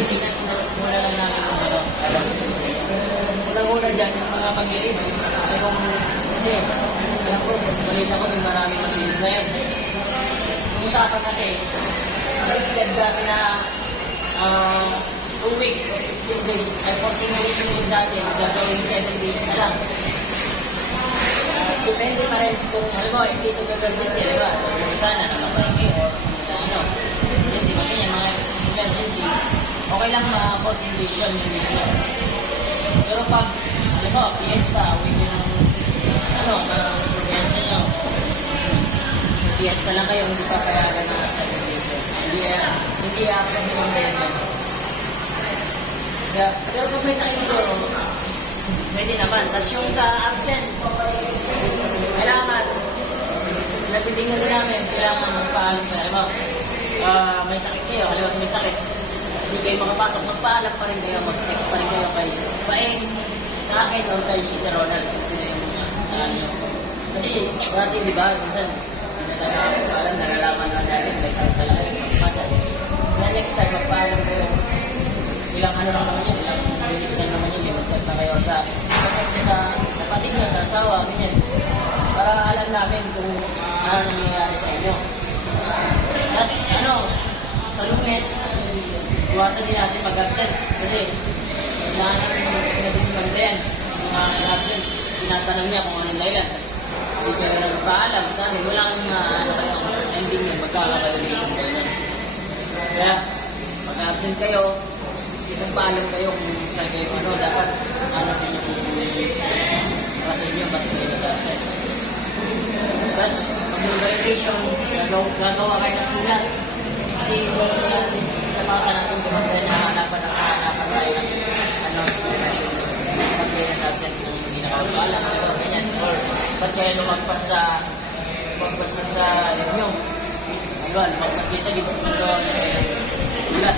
tinitingnan muna lang namin kung ano. Unang-una dyan, yung mga pag-iib. Kasi, alam ko, balita ko yung maraming mag-iib na yan. Yung usapan kasi, instead dati na 2 weeks or 15 days, ay 14 days yung dati, gagawin 7 days na lang. Depende pa rin kung, alam mo, in case of emergency, di ba? Sana, nakapahingi o ano. Hindi ba ganyan, mga emergency, okay lang 14 days yun yung video. Pero pag, alam mo, fiesta, within ng, ano, parang probinsya nyo, fiesta lang kayo, hindi pa payagan na 7 days yun. Hindi ako pinagdayan yan. Pero kung may sakit siguro, pwede naman. Tapos yung sa absent, kailangan, napitingnan din namin, kailangan magpaalam sa, alam mo, may sakit kayo, halimbawa may sakit, tapos hindi kayo makapasok, magpaalam pa rin kayo, mag-text pa rin kayo kay Paeng, sa akin, or kay Sir Ronald, sila yung kasi, dati, di ba, minsan, parang nalalaman na natin, may sakit talaga, magpasa. Kaya next time, magpaalam kayo, ilang ano lang naman yun, ilang release na naman yun, mag-chat na kayo sa kapatid nyo, sa asawa, ganyan. Para alam namin kung ano nangyayari sa inyo. Tapos, ano, sa Lunes, iwasan din natin mag-absent. Kasi, kailangan namin pinag-bantayan. Yung mga absent, tinatanong niya kung anong dahilan. Tapos, hindi kayo nagpaalam sa amin. Wala kang ano kayo, ending yun, magkaka-violation kayo nun. Kaya, pag-absent kayo, nagpaalam kayo kung saan kayo ano, dapat ano din yung kasi nyo, ba't kayo sa absent. Tapos, pag yung violation, gagawa kayo ng sulat. Kasi kung napakasan natin, kumagay na hanapan tayo ng announcement. Ba't kayo sa absent kung hindi nakapagpaalam, ganyan. Or, ba't kayo lumagpas sa live nyo? Diba, lumagpas kayo sa live nyo, ulat.